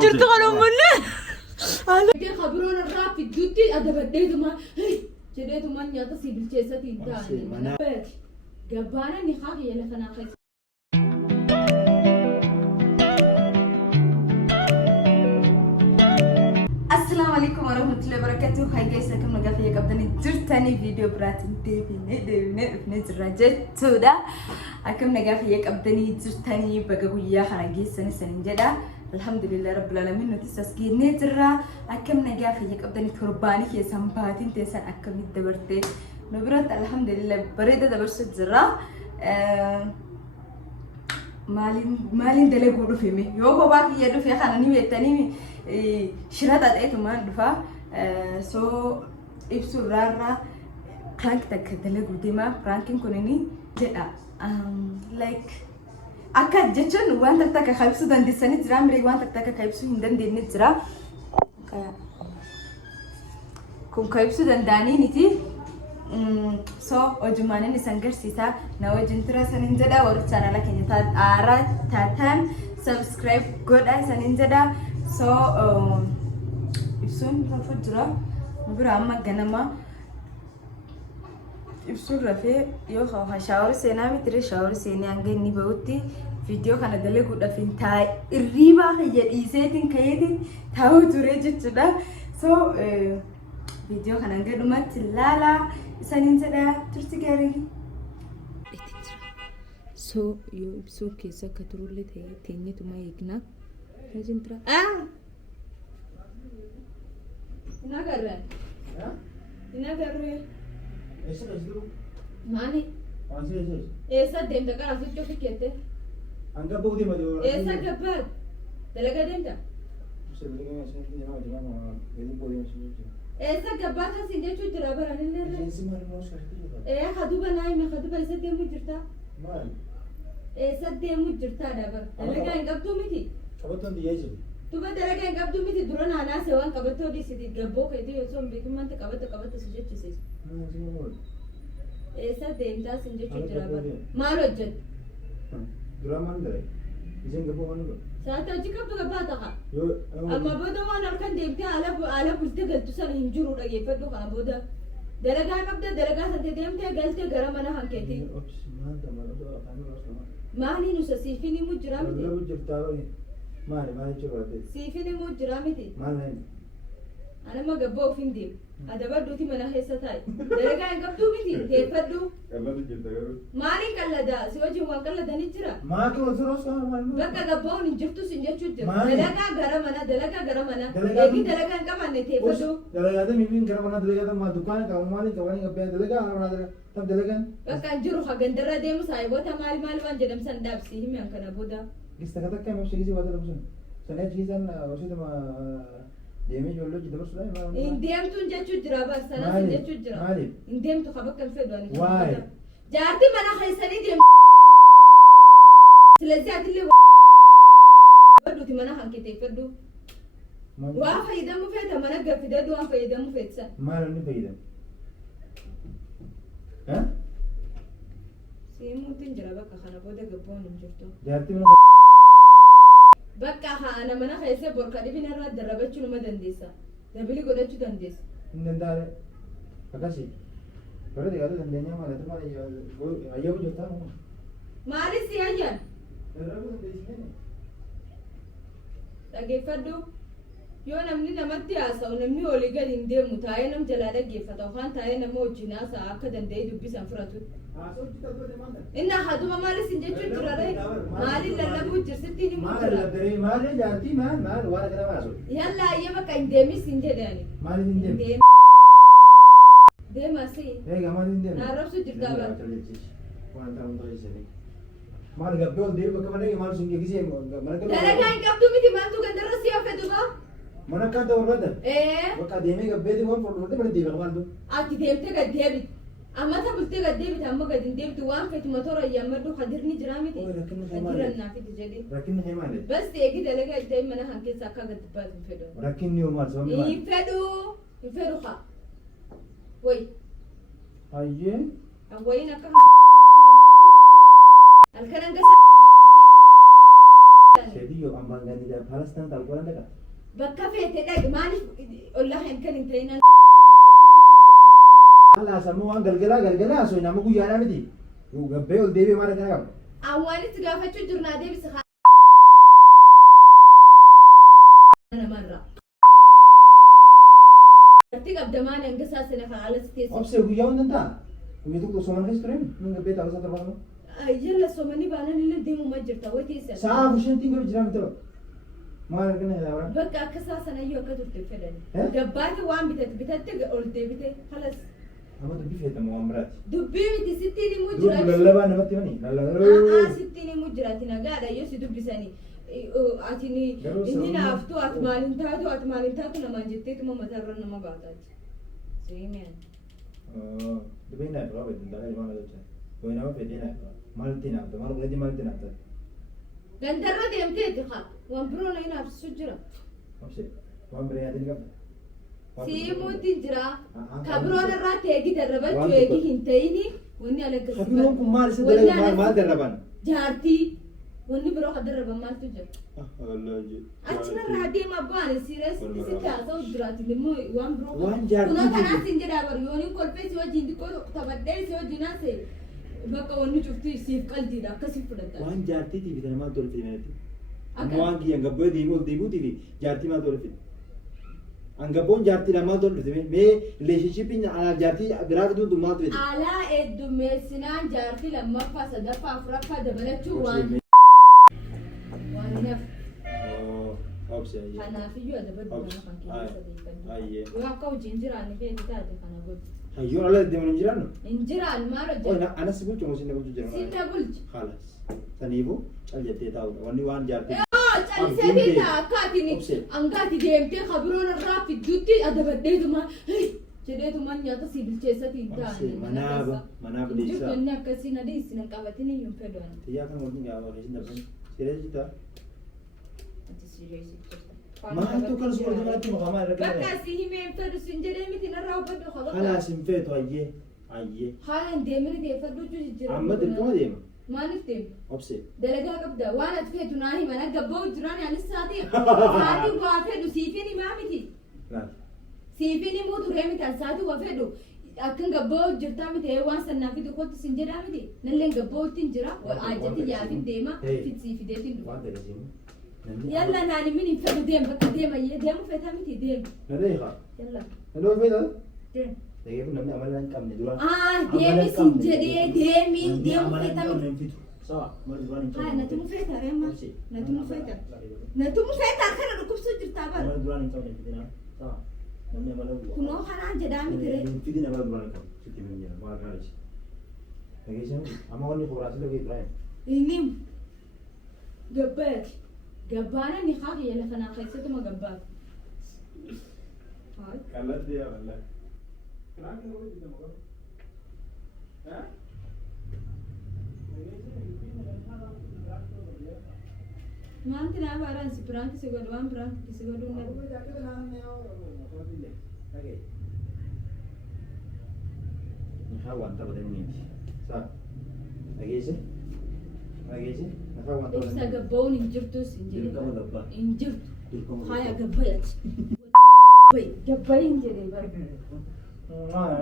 جرت قلمنا أنا خبرون الراب في الدوتي أدبديت ما جديت ما نياتا سيبل جيساتي داني جبانا نخاخي يلا خناخي السلام عليكم ورحمة الله وبركاته. هاي جايز كم نقافي قبضني جرتني فيديو براتين ديبي نزرجت تودا أكم نقافي قبضني جرتني بقويا خنا جيس سنة جدا الحمد لله رب العالمين نتسكي نزرة أكم نقافي قبضني ترباني كي سامباتين تسان أكم الدبرتي نبرت الحمد لله بريدة دبرت زرة مالين دلقوا فيمي يوهو باقي يدو في خانة نيوي تاني شرات أديتو ما دفع سو إبسو رارا كلانك تك دلقوا ديما فرانكين كونيني جدا like أكاد جتشن وان تك خايبسو دان دي سنة جرا مريق وان تك خايبسو هندن دي نجرا كون خايبسو دان داني نتي so ojumaane ni sangarsiisa na wajin tura sanin jada waru channel keenya ara tatan subscribe godha sanin jada so ibsun rafu jira nubira amma ganama ibsun rafe yo ha shower sena mi tire shower sena ange ni bauti video kana dale gudha finta irriba yadisetin kayetin tawu ture jichuda so video kana ange dumat lala sanin sada turti gari so yo ibsu kesa katurulle the tenye tuma igna rajintra ina kar raha ऐसे कैसे करूँ? माने ऐसे ऐसा देम तक आसु जो फिर कहते अंका बहुत ही मजे ऐसा कब्बर दलगा देम तक उसे बोलेंगे ऐसे ये ना जमा वेदी बोली ऐसे ऐसा कब्बर था सिंधे चुट जराबर आने ले रहे ऐसे मारे नोश करते खदू बनाई मैं खदू पैसे दे मुझ जरता माल ऐसा दे मुझ जरता डाबर दलगा इंकब तू मिथी अब तो दिया ही तू बस दलगा इंकब तू मिथी दुरो नाना सेवन कबर तो दी सिद्धि गब्बो कहती हो सो बेकुमान ते कबर तो सुजे चीज़ ऐसा देमता सिंधे चुट जराबर मारो जत ड्रामा अंदर है इसे गप्पो मानो साथ अजी कब तो गप्पा था यो amma boda waan halkan deemtee ala bultee galtu sana hin jiru dhageeffadhu kana booda dalagaa qabda dalagaa sante deemtee galtee gara mana hankeeti maaliin usa siifin himu jira miti siifin himu jira miti anama gabbaa ofin deemu adabadhuuti mana keessa taa'e dalagaa hin qabduu miti teeffadhu maaliin qallada si wajjin waan qalladanii jira bakka gabbaa'uun hin jirtu sin jechuu jira dalagaa gara mana eegi dalagaa hin qabanne teeffadhu bakka hin jiru hagandarra deemu saayiboota maal waan jedhamsan dhaabsii himan kana booda deemee ijoollee hojii dabarsuudhaan maal deemtuun jechuu jira barsanaa jechuu jira hin deemtu qaba kan fedhu ani jaartii mana keessanii deemtu ስለዚህ አትሌ ወዱት mana hankite fedhu waa fayyadamu feeta mana gaffidadu waan fayyadamu feetsa maal inni fayyadamu siimuutiin jira bakka kana booda gabboon hin jirtu jaartii mana bakka haana mana keessa borka dhibina irraa darrabachuu numa dandeessa dabili godhachuu dandeessa hin danda'are akkasii bara dhiyaatu dandeenyaa maalatu maal ayyabu jirtaa maalis si ayyan dhageeffadhu yoo namni namatti haasa'u namni olii gadi hin deemu taa'ee nam jalaa dhaggeeffata yookaan taa'ee nama wajjin haasa'a akka danda'ee dubbisan fudhatu inna haduma maalis hin jechuun jira ree maaliin lallabuu jirsittiin himuu jira maali jaartii maal waan akka nama haasa'u yalla ayya bakka hin deemis hin jedhani maaliif hin deemu deemasi eega maaliif hin deemu naarrabsu jirtaa bara waan ta'u ta'e jedhee maal gabbee ol deebi'u bakka malee maal sun geessisee mana dalagaa hin qabdu miti maaltu gandarra si hafetu ba mana akka ta'u barbaada bakka deemee gabbeetii waan fudhatee mana deebi'a maaltu ati deemtee gad deebiti amma ta bultee gad deebiti amma gad hin deebitu waan feetu motora yammadhu kadirni jira miti kadiran naafiti jedhee rakkinni hee maali bas eegi dalagaa iddoo mana hankeessa akka gad baatu hin fedhu rakkinni yoo maal sababni maali hin fedhu haa way hayyee wayin akka halkanan gasa سيديو أما غني ده فلسطين تقول لك بكفي تدق ماني والله يمكن انتينا أنا سموه عن قلقلا سوينا مكو يانا مدي وقبل الدبي ما رجع كم أولي تقافة جرنا دي بس أنا مرة تقف دمان انقصاص لك على ستيس أبصر وياون أنت ويدوك سومن خسرين من قبل تاوسا تبغى يلا سومني بانا اللي ديمو ما جرتا وتيسا ساعة وشين تيجي بجرام تلو ما رجعنا هذا ورا بقى كساس أنا يو كتب تفلني دبات وان بتت قلت بت خلاص أما تبي في المؤامرات دبي بتي ستيني دول مجرات لا بقى نبتي مني لا ستيني مجراتنا قاعدة يوسي دبي سني أتيني إني نافتو أتمالين تاتو لما جتيت ما مترنا ما بعدات سيمين دبي نايف رابط ده ما نلقى وين ما في دينا مالتينا ده ما نقول دي مالتينا ده قندرة دي أمتى تخا وامبرونا هنا في السجرة أبصر وامبري هذه القبل سيمو تجرا كبرونا راتي أجي دربت ويجي هنتيني وني على قصة خبرونكم ما لسه درب ما دربان جارتي وني بروح أدرب ما تجرا الله جي أشنا رادي ما بان سيريس بسيطة أو جراتي دمو وامبرو وان جارتي كنا كنا سنجرا بريوني كل بيت وجيندي كل تبدل سوى جناسي بقى وني شفتي سيف قلدي دا كسيف فلتا وان جارتي تي بيتنا ما دور في منتي وان كي انغبو ديبو تي جارتي ما دور في انغبون جارتي ما دور في مي ريليشنشيب على جارتي براك دو ما دور على ادمي سنان جارتي لما فسد فافرفا دبلتو وان نف أبصر أنا في يوم دبلت أنا كان أيه وأكو جنجر أنا في تاتي أنا قلت أيوة على الدم نجرانه إنجران ما رجع أنا سبوت يوم سنة بوجو جرانه سنة بولج خلاص تنيبو الجتة تاو واني وان جارتي تاني سيدي كاتيني أنقاتي ديمتي خبرونا الرافي دوتي أدبديتو ما جديتو ما نياتا سيبل جيساتي داني مناب ليسا جبت نيا كسينا دي سنة كابتيني يوم فدوان تيا كان ورني جاوا هيسن دبن سيريس جتا أنت سيريس ما أنتو كل سؤال ده مالتي مقامة ركنا بقى سيه مين فدو سنجري متى نراو بدو خلاص خلاص انفيتو أيه هاي ديمني دي فدو جو جرا عمد الكم ديما ما نفتم أبصر دلقا قبدا وانا تفيتو ناهي ما نقبو جراني عن الساتي ساتي وافدو سيفيني ما متي لا سيفيني مو دريمي كان ساتي وافدو أكن قبو جرتا متي وان سنة في دخول تسنجرا متي نلين قبو تنجرا وآجتي يافين ديما في سيفي ديتين وانت لازم يلا ناني مني فدو ديم بقى ديما ديم فتا متي ديم نريخا يلا هلو فيدا ديم لكن نمني عملنا كم ندورا ديمي سنجري ديمي ديم فتا متي صح ما ندورا هاي نتمو فتا ريما نتمو فتا نتمو فتا خير ركوب سجر تابر ما ندورا نتمو فيدنا صح نمني عملنا كنو خلان جدامي تري فيدنا ما ندورا نتمو ستي من جنا ما كارش لكن شنو أما قلني خبرات لو كيف إنيم جبات جبانا نخاف يلا فنا خيسته ما جبات هاي كلا ديا ولا كلام نقول كده ما ها ما أنت نعم أران سبرانك سيقول وان برانك سيقول ولا نحاول أنت بدل مين صح أجيسه أجيسه نحاول أنت إبسا جبون إنجرتوس إنجري كم دبا إنجرت كم هاي جبيت جبين جدي بر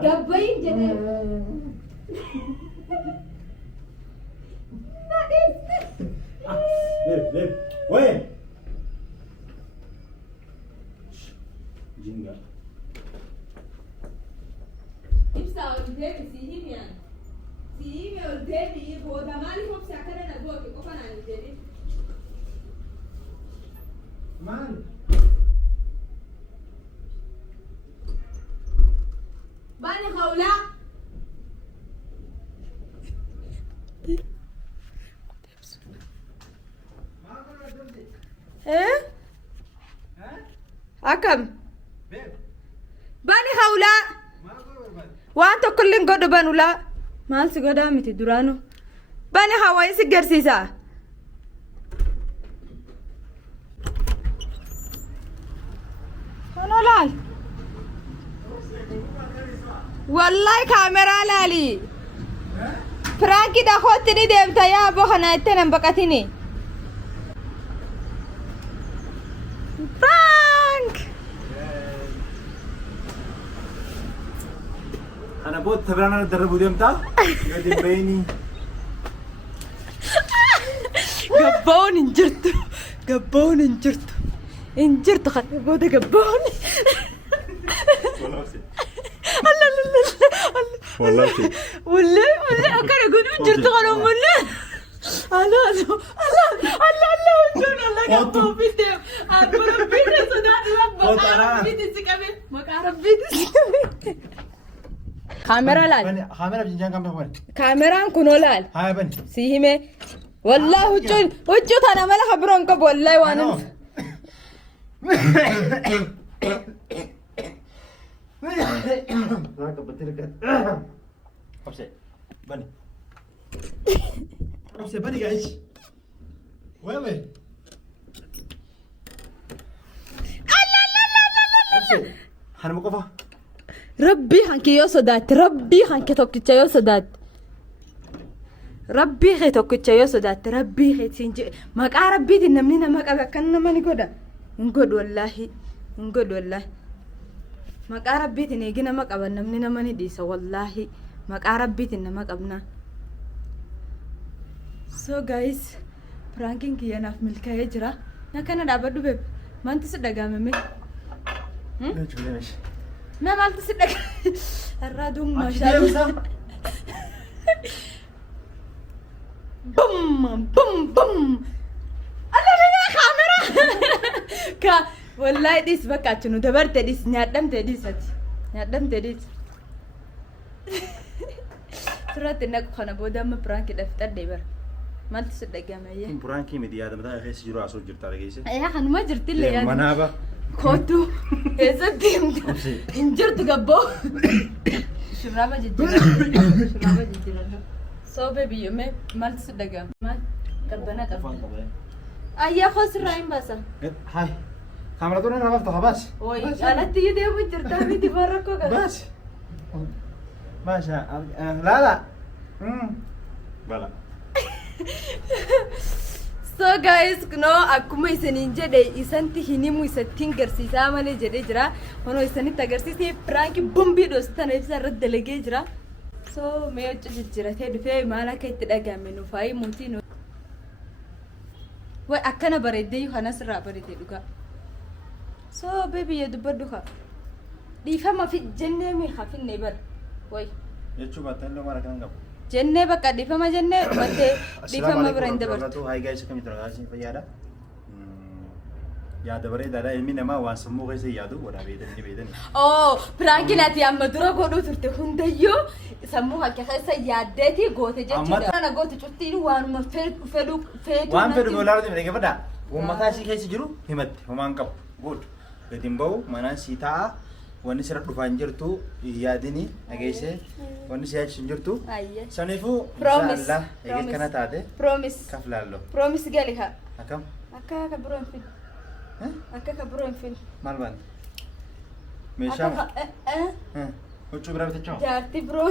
جبين جدي لف وين جينجا إبسا أولدي سيهم يعني سيهم أولدي هو دمالي هو بسكرة نبوك كوفنا نجري مان باني خولا إيه أكم باني خولا وأنت كلن قد بانولا ما سجدا متي درانو باني هواي سجر سيسا أنا لال والله كاميرا لالي فرانكي دخوتني ديمتا يا أبو خنا اتنم بقتني Prank! أنا بود تبرنا ندرب وديم تا قديم بيني Gabboon hin jirtu. Gabboon hin jirtu. Hin jirtu kan booda gabboon. والله سي Wallee akkana godhu hin jirtu kan mullee. Allah wajjin Allah gabboo fidee. Akka rabbiin sodaatu rabbii si qabe. Maqaa rabbiin si qabe. Kaamera laal. خامرة بجنجان كم تقول Kaameraan kunoo laal. هاي بني Si hime. Wallah huccuu tana mala habroon qabu wallahi waan راكب بتركت أبسي بني أبسي بني قايش وين أبسي حنا مقفة Rabbii hanki yoo sodaatti rabbii hanki tokkicha yoo sodaatti rabbii kee tokkicha yoo sodaatti rabbii kee siin jedhe maqaa rabbiitiin namni nama qabe akkan nama ni godha hin godhu wallaahi hin godhu wallaahi maqaa rabbiitiin eegi nama qaban namni nama ni dhiisa wallaahi maqaa rabbiitiin nama qabna so guys prankiin kiyyanaaf milkaa'ee jira akkana dhaabadhu beeb maanti si dhagaamame ما مالت صدق الرادوم ما شاء الله بوم بوم بوم الله لا كاميرا كا والله ديس بكاتشنو دبرت ديس نادمت ديسات نادمت ديس سرت انك خنا بودا ما برانك دفتر ديبر ما تصدق يا مايا برانكي مدي هذا متى خيس جرو اسو جرت على جيسه يا خن ما جرت لي يعني منابه كوتو إذا ديمت إنجرت قبو شرابة جديدة شرابة جديدة سو بيبي يومي مال تصدقها ما كربنا كربنا أيه خس رايم بس هاي كاميرا تونا أنا بفتحها بس وي أنا تيجي ده وجرت أبي تباركوا بس ماشي لا لا بلا So guys, no akkuma isaniin jedhe isanti hinimu isattiin garsiisaa malee jedhee jira. Hono isanitti agarsiisee pranki bombii dhoostan ibsa irratti dalagee jira. So mee hojii jijjiiratee dhufee maal akka itti dhagahame nuuf haa himuutiin. Way akkana bareeddee kanas irraa bareedee dhugaa. So baby ya dubbadhu haa. Dhiifama fi jennee mi haa finne bar. Way. Jechuu baatan loo mara kan qabu. Jennee bakka dhiifama jennee mattee dhiifama bira hin dabartu. Hai guys, kami terkasih fayyada. Ya dabare dada ilmi nama waan sammuu keessa yaadu wada beedani beedani. Oh, pranki lati amma dura godhu turte hundayyuu sammuu akka keessa yaaddeeti goote jechuudha. Kana goote cuttiin waanuma fedhu Waan fedhu doolaara dhibee gabadha. Uummataa si keessa jiru himatti homaan qabu. Good. Gatiin bahu manaan si ta'a. Wanni sirra dhufaan jirtu yaadini dhageessee wanni si yaachisu jirtu. Saniifuu inshallah eegas kana taate. Promise. Kaflaallo. Promise gali haa. Akkam? Akka biroon fil. Akka biroon fil. Maal baanta? Meeshaa. Huccuu biraa bitachuu? Jaartii biroo.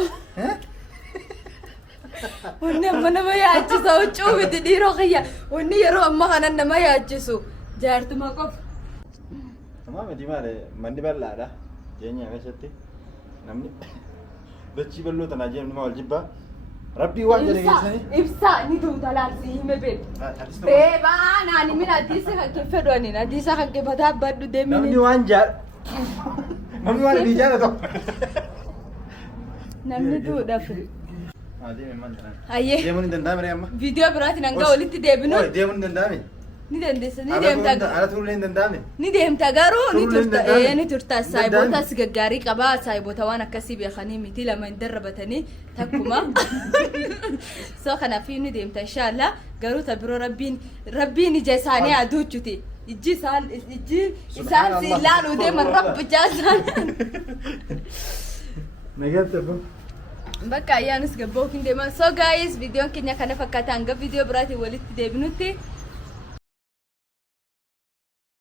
Wanni amma nama yaachisa huccuu biti dhiiroo kiyya. Wanni yeroo amma kanan nama yaachisu jaartuma qofa. Amma miti maale manni bal'aadha. Jeenya keessatti namni dachii bal'oo tanaa jeemni maa wal jibbaa. Rabbii waan jedhe keessanii. Ibsaa ni tuuta laalsi hime beeku. Beebaa naani min adiisa kan kee fedhaniin adiisa kan kee bataa baddu deemini. Namni waan jaar. Namni waan ni jaallatu. Namni duudhaaf. Deemuun maal jedhan? Ayyee. Deemuun hin danda'amre amma? Viidiyoo biraatiin hanga walitti deebinu. Deemuun hin danda'ame? Ni dandeessa ni deemta. Ala turuun hin danda'ame? Ni deemta garuu ni turta ni turta saayibootas gaggaarii qabaa saayiboota waan akkasii beekanii miti lama hin darbatanii takkuma. So kanaaf ni deemta inshallah garuu ta biroo rabbiin ija isaanii aduuchuti. Iji isaan si ilaaluu deeman rabbi jaasaan. Nagaatti bu. Bakka ayyaanis gabboo kin deeman. So guys viidiyoon keenya kana fakkaata hanga viidiyoo biraatiin walitti deebinutti.